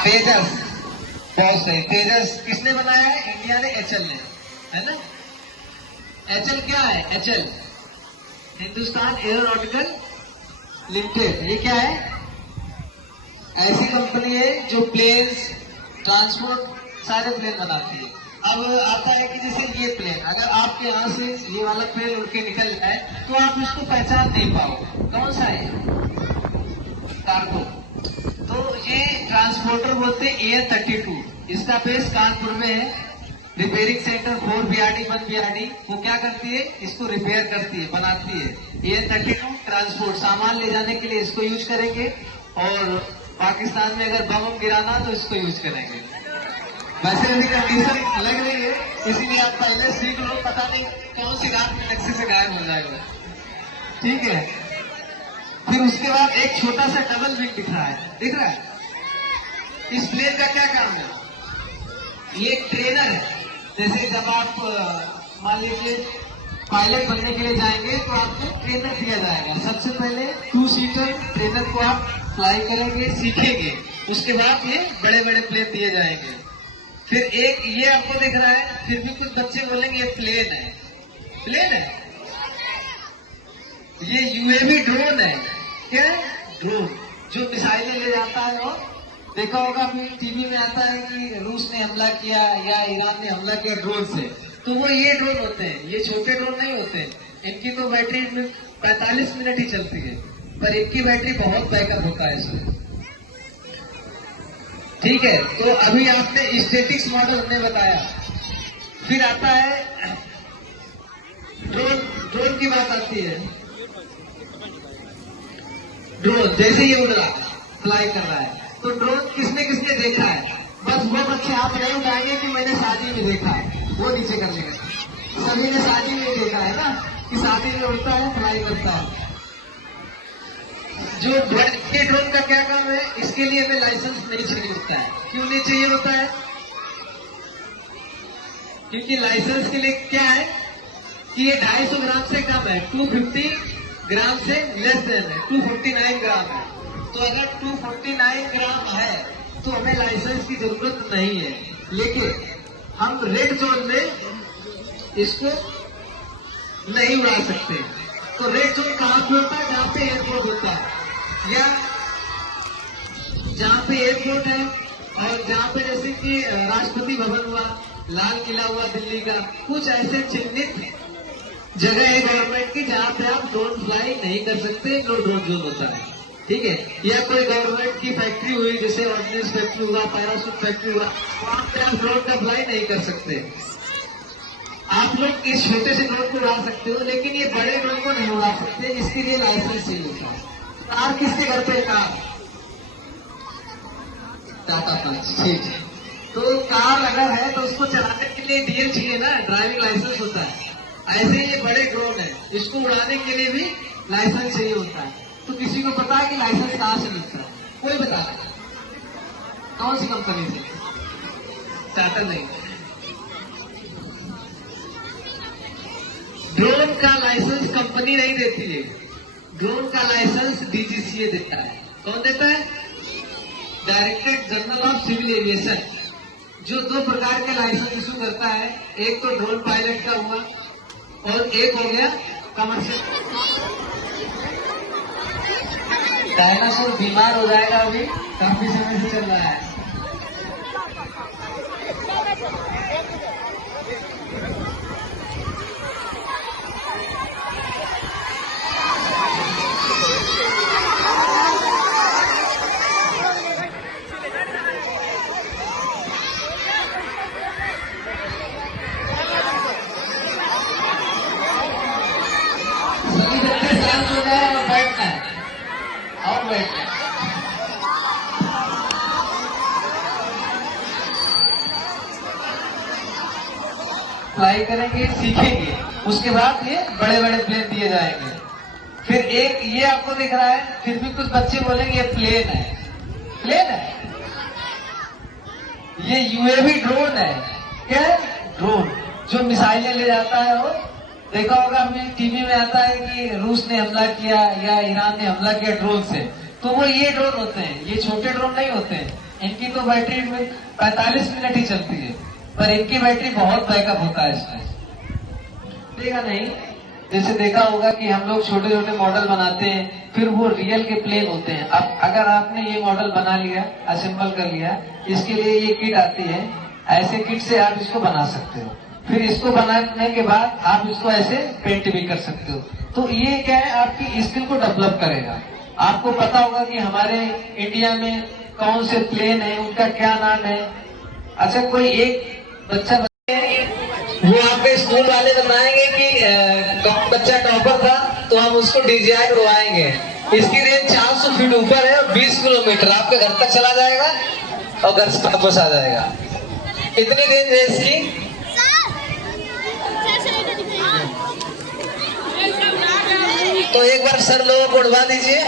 तेजस, बहुत सही। तेजस किसने बनाया है? इंडिया ने, एचएल ने, है ना। एचएल क्या है? HL Hindustan aeronautical limited. ये क्या है? ऐसी कंपनी है जो प्लेन्स, ट्रांसपोर्ट, सारे प्लेन बनाती है। अब आता है कि जैसे ये प्लेन, अगर आपके यहाँ से ये वाला प्लेन उड़ के निकल जाए तो आप इसको पहचान नहीं पाओ, कौन सा है? कार्गो। तो ये ट्रांसपोर्टर बोलते हैं AN-32। इसका बेस कानपुर में है। रिपेयरिंग सेंटर 4 BRD 1 BRD वो क्या करती है? इसको रिपेयर करती है, बनाती है। AN-32 ट्रांसपोर्ट, सामान ले जाने के लिए इसको यूज करेंगे, और पाकिस्तान में अगर बम गिराना तो इसको यूज करेंगे। वैसे अभी कंडीशन लग रही है, इसीलिए आप पहले सीख लो, पता नहीं कौन सी रात में नक्शे से गायब हो जाएगा। ठीक है। फिर उसके बाद एक छोटा सा डबल विंग दिख रहा है, दिख रहा है? इस प्लेन का क्या काम है? ये एक ट्रेनर है। जैसे जब आप मान लीजिए पायलट बनने के लिए जाएंगे तो आपको ट्रेनर दिया जाएगा। सबसे पहले 2 सीटर ट्रेनर को आप फ्लाई करेंगे, सीखेंगे, उसके बाद ये बड़े बड़े प्लेन दिए जाएंगे। फिर एक ये आपको दिख रहा है, फिर भी कुछ बच्चे बोलेंगे ये प्लेन है। प्लेन है? ये UAV ड्रोन है। क्या है? ड्रोन, जो मिसाइलें ले जाता है। और देखा होगा अभी टीवी में आता है कि रूस ने हमला किया या ईरान ने हमला किया ड्रोन से, तो वो ये ड्रोन होते हैं। ये छोटे ड्रोन नहीं होते हैं। इनकी तो बैटरी 45 मिनट ही चलती है, पर इनकी बैटरी बहुत बैकअप होता है इसमें। ठीक है। तो अभी आपने स्टैटिक्स मॉडल हमने बताया। फिर आता है ड्रोन। ड्रोन की बात आती है। ड्रोन जैसे ये उड़ रहा, फ्लाई कर रहा है, तो ड्रोन किसने किसने देखा है? बस वो बच्चे आप नहीं उठाएंगे कि मैंने शादी में देखा, वो नीचे कर लेंगे। सभी ने शादी में देखा है ना कि शादी में उड़ता है, फ्लाई करता है। जो बड़े ड्रोन का क्या काम है? इसके लिए हमें लाइसेंस नहीं चाहिए होता है। क्यों नहीं चाहिए होता है? क्योंकि लाइसेंस के लिए क्या है कि ये 250 ग्राम से कम है, 250 ग्राम से लेस देन है, 249 ग्राम है। तो अगर 249 ग्राम है तो हमें लाइसेंस की जरूरत नहीं है। लेकिन हम रेड जोन में इसको नहीं उड़ा सकते। तो रेड जोन कहां पे होता है? जहां पे एयरपोर्ट होता है, या जहां पे एयरपोर्ट है, और जहां पे जैसे कि राष्ट्रपति भवन हुआ, लाल किला हुआ दिल्ली का, कुछ ऐसे चिन्हित जगह है गवर्नमेंट की जहां पे आप ड्रोन फ्लाई नहीं कर सकते, नो ड्रोन जोन होता है। ठीक है। या कोई गवर्नमेंट की फैक्ट्री हुई, जैसे ऑर्डिनेंस फैक्ट्री हुआ, पैराशूट फैक्ट्री हुआ, वहां पे आप ड्रोन का फ्लाई नहीं कर सकते। आप लोग इस छोटे से ड्रोन को उड़ा सकते हो, लेकिन ये बड़े ड्रोन को नहीं उड़ा सकते, इसके लिए लाइसेंस चाहिए होता है। कार किसके घर पे? कार टाटा पंच। ठीक है। तो कार अगर है तो उसको चलाने के लिए DL चाहिए ना, ड्राइविंग लाइसेंस होता है। ऐसे ये बड़े ड्रोन है, इसको उड़ाने के लिए भी लाइसेंस चाहिए होता है। तो किसी को पता है कि लाइसेंस कहां से मिलता है? कोई बता रहा? कौन सी कंपनी से? टाटा नहीं। ड्रोन का लाइसेंस कंपनी नहीं देती है, ड्रोन का लाइसेंस DGCA देता है। कौन देता है? Directorate general of civil aviation, जो 2 प्रकार के लाइसेंस इशू करता है। एक तो ड्रोन पायलट का हुआ, और एक हो गया कमर्शियल। डायनासोर बीमार हो जाएगा, अभी काफी समय से चल रहा है। सभी बच्चे शांत हो जाए और बैठना है, और बैठना है। फ्लाई करेंगे, सीखेंगे, उसके बाद ये बड़े बड़े प्लेन दिए जाएंगे। फिर एक ये आपको दिख रहा है, फिर भी कुछ बच्चे बोलेंगे ये प्लेन है। प्लेन है? ये UAV ड्रोन है। क्या है? ड्रोन, जो मिसाइलें ले जाता है। वो देखा होगा अभी टीवी में आता है कि रूस ने हमला किया या ईरान ने हमला किया ड्रोन से, तो वो ये ड्रोन होते हैं। ये छोटे ड्रोन नहीं होते हैं। इनकी तो बैटरी में 45 मिनट ही चलती है, पर इनकी बैटरी बहुत बैकअप होता है इसमें। देखा नहीं, जैसे देखा होगा कि हम लोग छोटे छोटे मॉडल बनाते हैं, फिर वो रियल के प्लेन होते हैं। अब अगर आपने ये मॉडल बना लिया, असेंबल कर लिया, इसके लिए ये किट आती है, ऐसे किट से आप इसको बना सकते हो। फिर इसको बनाने के बाद आप इसको ऐसे पेंट भी कर सकते हो। तो ये क्या है, आपकी स्किल को डेवलप करेगा। आपको पता होगा कि हमारे इंडिया में कौन से प्लेन है, उनका क्या नाम है। अच्छा, कोई एक बच्चा वो आपके स्कूल वाले बताएंगे कि कौन बच्चा टॉपर था, तो हम उसको DJI करवाएंगे। इसकी रेंज 400 फीट ऊपर है और 20 किलोमीटर आपके घर तक चला जाएगा और घर से वापस आ जाएगा। कितनी रेंज है इसकी? तो एक बार सर लोगों को उड़वा दीजिए।